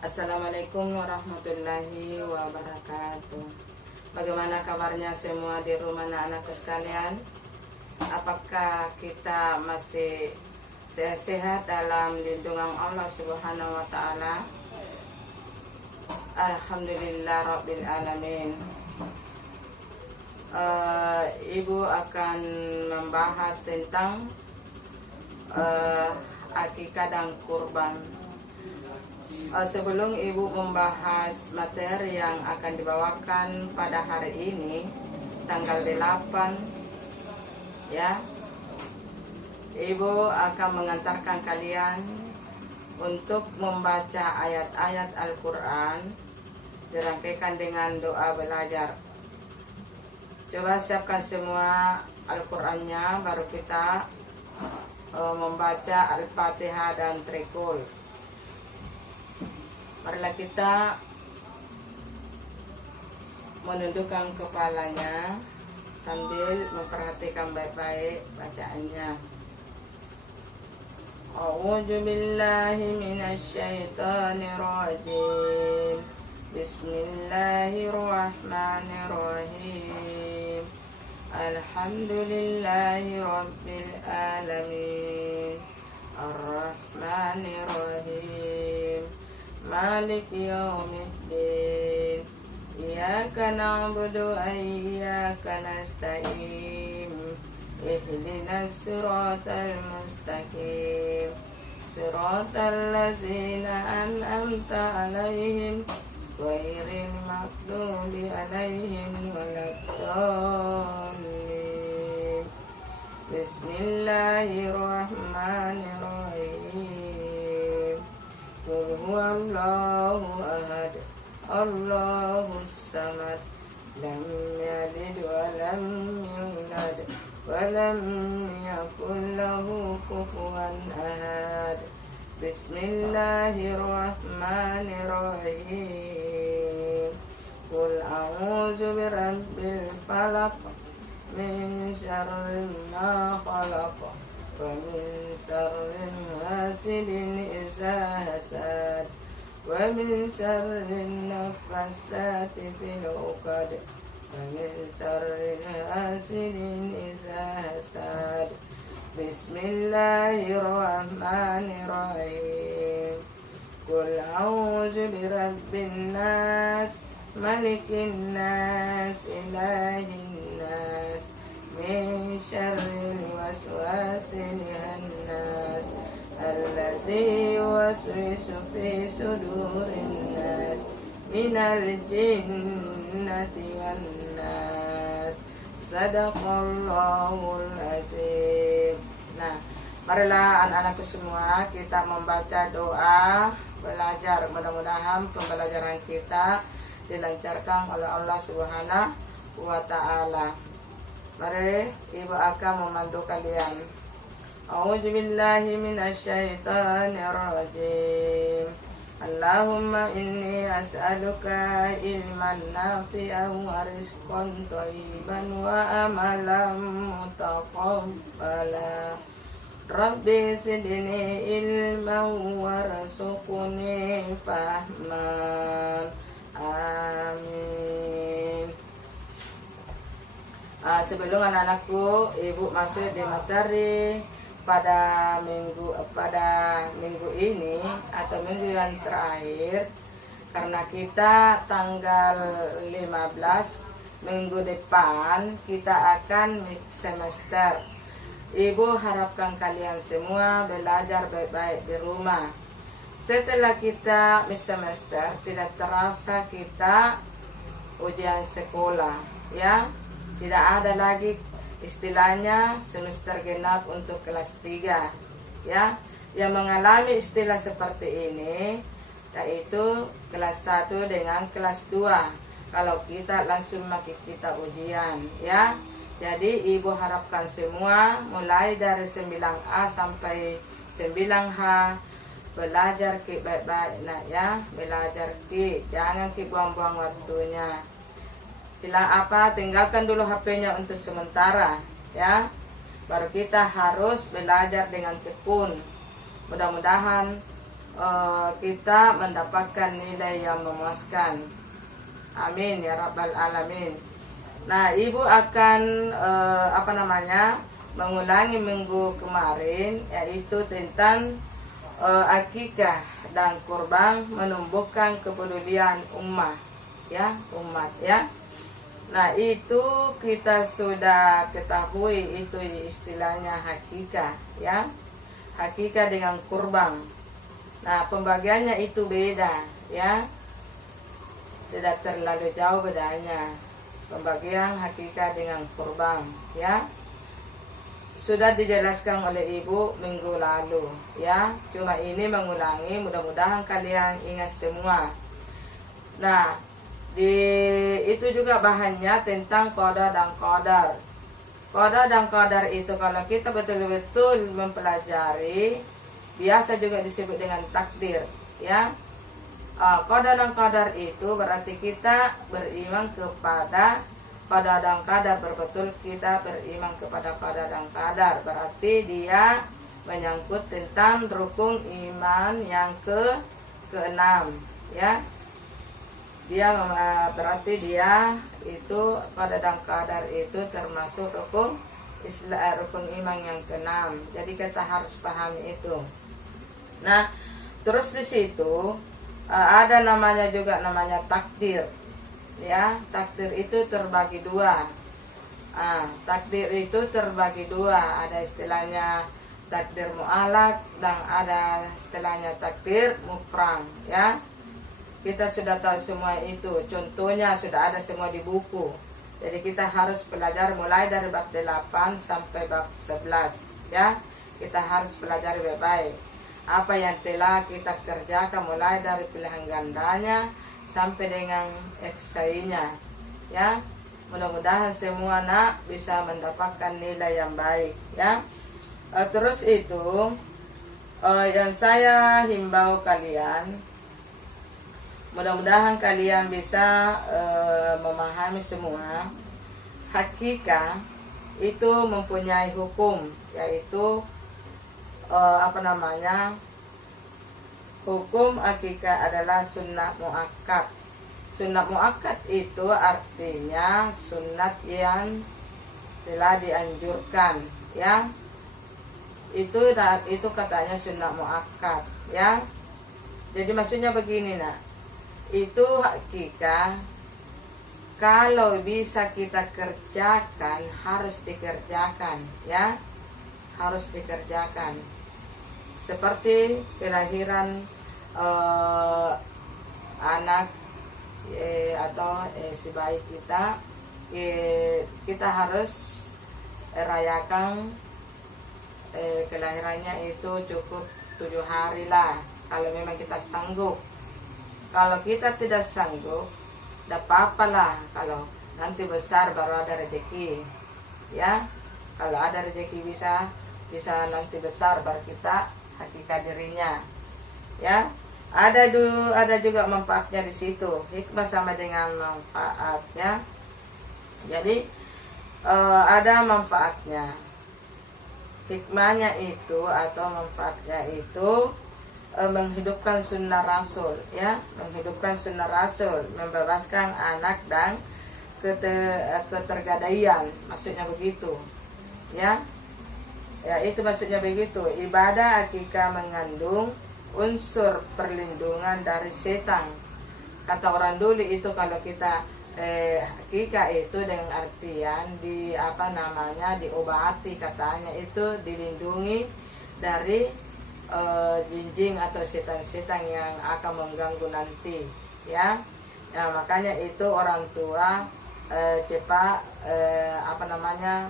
Assalamualaikum warahmatullahi wabarakatuh. Bagaimana kabarnya semua di rumah anak-anakku sekalian? Apakah kita masih sehat-sehat dalam lindungan Allah Subhanahu wa taala? Alhamdulillah rabbil alamin. Ibu akan membahas tentang akikah dan kurban. Sebelum ibu membahas materi yang akan dibawakan pada hari ini, tanggal 8, ya, ibu akan mengantarkan kalian untuk membaca ayat-ayat Al-Quran dirangkaikan dengan doa belajar. Coba siapkan semua Al-Qurannya, baru kita membaca Al-Fatihah dan Trikul. Marilah kita menundukkan kepalanya sambil memperhatikan baik-baik bacaannya. A'udzu billahi minasyaitonir rajim. Bismillahirrahmanirrahim. Alhamdulillahi rabbil alamin. Ar-Rahmanir-Rahim. Maliki yaumiddin. Iyyaka na'budu wa iyyaka nasta'in. Ihdinas siratal mustaqim. Siratal ladzina an'amta 'alaihim ghairil maghdubi 'alaihim waladdallin. Bismillahirrahmanirrahim. Qul huwallahu ahad, Allahus samad, lam yalid wa lam yulad wa lam yakul lahu kufuwan ahad. Bismillahirrahmanirrahim. Qul a'udzu birabbil falaq, min syarri ma khalaq, wa min syarri hasidin idza hasad, wa min syarri naffasati fil 'uqad, wa min syarri hasidin idza hasad. Bismillahirrahmanirrahim. Qul a'udzu birabbin nas, malikin nas, ilahin nas, min syarril waswasil khannas, allazi yuwaswisu fi sudurin nas, minal jinnati wan nas. Sadaqallahul azim. Nah, marilah anak-anakku semua kita membaca doa belajar. Mudah-mudahan pembelajaran kita dilancarkan oleh Allah Subhanahu wa taala. Mari ibu akan memandu kalian. A'udzu billahi minasyaitonir rajim. Allahumma inni as'aluka ilman nafi'an wa rizqan thayyiban wa amalan mutaqabbala. Rabbi zidni ilman warzuqni fahman. Amin. Sebelum anak-anakku, ibu masuk di materi pada minggu ini atau minggu yang terakhir, karena kita tanggal 15 minggu depan kita akan semester. Ibu harapkan kalian semua belajar baik-baik di rumah. Setelah kita semester, tidak terasa kita ujian sekolah, ya. Tidak ada lagi istilahnya semester genap untuk kelas 3, ya. Yang mengalami istilah seperti ini yaitu kelas 1 dengan kelas 2 kalau kita langsung makin kita ujian, ya. Jadi ibu harapkan semua mulai dari 9A sampai 9H belajar ki baik-baik, nak, ya. Belajar ki, jangan ki buang-buang waktunya. Bila apa, tinggalkan dulu HP-nya untuk sementara, ya. Baru kita harus belajar dengan tekun. Mudah-mudahan kita mendapatkan nilai yang memuaskan. Amin ya rabbal alamin. Nah, ibu akan mengulangi minggu kemarin, yaitu tentang akikah dan kurban menumbuhkan kepedulian umat ya. Nah, itu kita sudah ketahui, itu istilahnya hakikah ya. Hakikah dengan kurban. Nah, pembagiannya itu beda ya. Tidak terlalu jauh bedanya pembagian hakikah dengan kurban ya. Sudah dijelaskan oleh ibu minggu lalu ya. Cuma ini mengulangi, mudah-mudahan kalian ingat semua. Nah, itu juga bahannya tentang qada dan qadar. Qada dan qadar itu kalau kita betul-betul mempelajari, biasa juga disebut dengan takdir ya. Qada dan qadar itu berarti kita beriman kepada qada dan qadar, berbetul kita beriman kepada qada dan qadar. Berarti dia menyangkut tentang rukun iman yang keenam ya. Dia berarti dia itu qada dan qadar itu termasuk rukun iman yang keenam. Jadi kita harus pahami itu. Nah, terus di situ ada namanya takdir ya. Takdir itu terbagi dua. Takdir itu terbagi dua. Ada istilahnya takdir mu'alaq dan ada istilahnya takdir mukrang ya. Kita sudah tahu semua itu, contohnya sudah ada semua di buku. Jadi kita harus belajar mulai dari bab 8 sampai bab 11 ya. Kita harus pelajari baik-baik apa yang telah kita kerjakan mulai dari pilihan gandanya sampai dengan eksainya ya. Mudah-mudahan semua anak bisa mendapatkan nilai yang baik ya. Terus itu yang saya himbau kalian, mudah-mudahan kalian bisa memahami semua. Hakikah itu mempunyai hukum, yaitu hukum akikah adalah sunnah muakkad. Sunnah muakkad itu artinya sunat yang telah dianjurkan ya. Itu katanya sunnah muakkad ya. Jadi maksudnya begini nak, itu hakikah kalau bisa kita kerjakan harus dikerjakan ya. Harus dikerjakan. Seperti kelahiran anak atau si bayi kita, kita harus rayakan kelahirannya itu cukup 7 hari lah, kalau memang kita sanggup. Kalau kita tidak sanggup, tidak apa-apa lah, kalau nanti besar baru ada rezeki ya. Kalau ada rezeki bisa nanti besar baru kita hakikah dirinya ya. Ada juga manfaatnya di situ. Hikmah sama dengan manfaatnya. Jadi ada manfaatnya. Hikmahnya itu atau manfaatnya itu menghidupkan sunnah Rasul ya. Menghidupkan sunnah Rasul, membebaskan anak dan ketergadaian, maksudnya begitu ya. Ya, itu maksudnya begitu. Ibadah akikah mengandung unsur perlindungan dari setan. Kata orang dulu itu kalau kita akikah itu dengan artian diobati, katanya itu dilindungi dari jinjing atau setan-setan yang akan mengganggu nanti ya. Ya, makanya itu orang tua cepat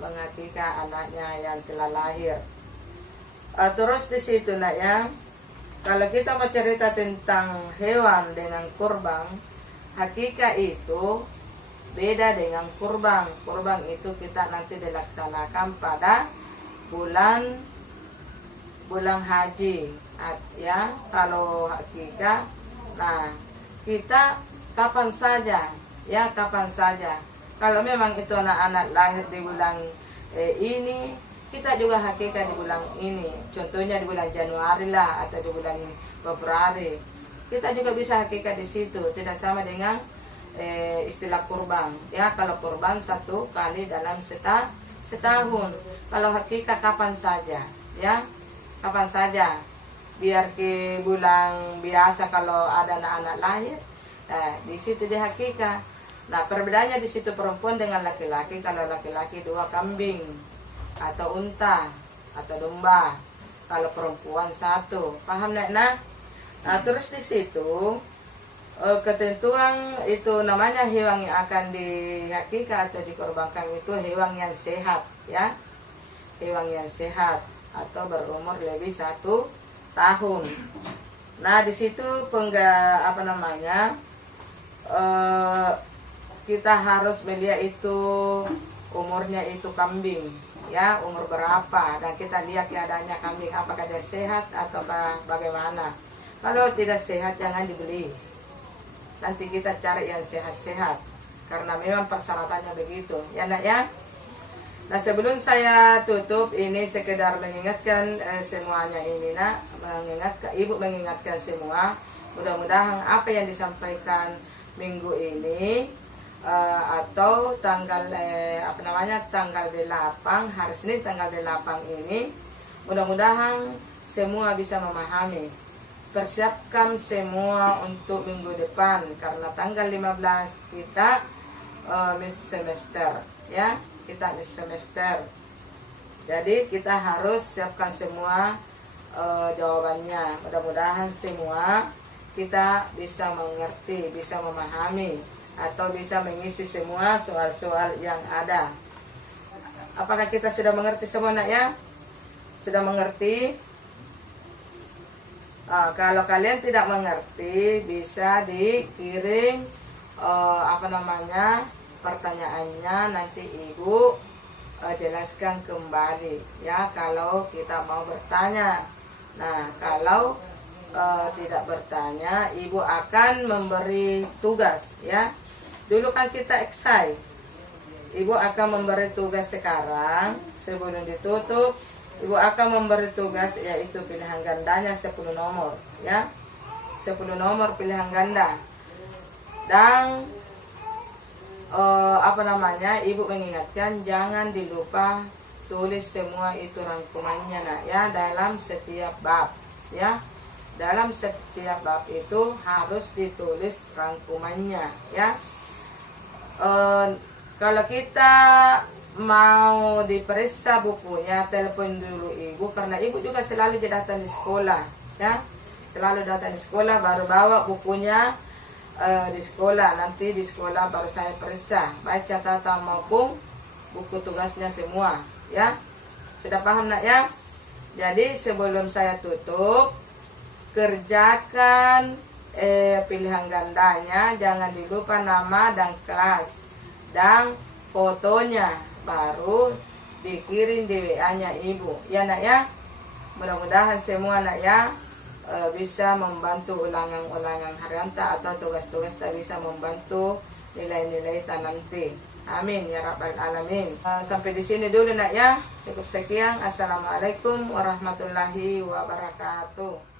mengakikah anaknya yang telah lahir. Terus di situ nak ya, kalau kita mau cerita tentang hewan dengan kurban, hakikah itu beda dengan kurban. Kurban itu kita nanti dilaksanakan pada bulan haji ya. Kalau hakikah, nah kita kapan saja ya, kapan saja. Kalau memang itu anak-anak lahir di bulan ini, kita juga hakika di bulan ini, contohnya di bulan Januari lah atau di bulan Februari, kita juga bisa hakika di situ. Tidak sama dengan istilah kurban. Ya, kalau kurban 1 kali dalam setahun. Kalau hakika kapan saja, ya, kapan saja. Biar ke bulan biasa kalau ada anak-anak lahir, di situ dia hakika. Nah, perbedaannya di situ perempuan dengan laki-laki. Kalau laki-laki 2 kambing atau unta atau domba. Kalau perempuan 1. Paham nak? Nah, terus di situ ketentuan itu namanya hewan yang akan dihakika atau dikorbankan itu hewan yang sehat, ya, hewan yang sehat atau berumur lebih 1 tahun. Nah, di situ kita harus melihat itu umurnya itu kambing, ya, umur berapa, dan kita lihat keadaannya kambing apakah dia sehat ataukah bagaimana. Kalau tidak sehat jangan dibeli. Nanti kita cari yang sehat-sehat, karena memang persyaratannya begitu, ya nak ya. Nah, sebelum saya tutup ini sekedar mengingatkan semuanya ini nak, ibu mengingatkan semua, mudah-mudahan apa yang disampaikan minggu ini atau tanggal tanggal 8, hari Senin tanggal 8 ini, mudah-mudahan semua bisa memahami. Persiapkan semua untuk minggu depan, karena tanggal 15 kita Miss Semester, ya, kita Miss Semester. Jadi kita harus siapkan semua jawabannya. Mudah-mudahan semua kita bisa mengerti, bisa memahami, atau bisa mengisi semua soal-soal yang ada. Apakah kita sudah mengerti semua nak ya? Sudah mengerti? Kalau kalian tidak mengerti, bisa dikirim pertanyaannya, nanti ibu jelaskan kembali, ya, kalau kita mau bertanya. Nah, kalau tidak bertanya, ibu akan memberi tugas, ya. Dulu kan kita eksai, ibu akan memberi tugas sekarang sebelum ditutup. Ibu akan memberi tugas, yaitu pilihan gandanya 10 nomor, ya, 10 nomor pilihan ganda. Dan ibu mengingatkan jangan dilupa tulis semua itu rangkumannya nak, ya, dalam setiap bab, ya, dalam setiap bab itu harus ditulis rangkumannya, ya. Kalau kita mau diperiksa bukunya, telepon dulu ibu, karena ibu juga selalu datang di sekolah, ya, selalu datang di sekolah, baru bawa bukunya di sekolah. Nanti di sekolah baru saya periksa, baik catatan maupun buku tugasnya semua, ya. Sudah paham nak ya? Jadi sebelum saya tutup, kerjakan pilihan gandanya, jangan dilupa nama dan kelas dan fotonya, baru dikirim di WA-nya ibu, ya nak ya. Mudah-mudahan semua nak ya bisa membantu ulangan-ulangan harianta atau tugas-tugas tak bisa membantu nilai-nilai nanti. Amin ya rabbal alamin. Sampai di sini dulu nak ya. Cukup sekian. Assalamualaikum warahmatullahi wabarakatuh.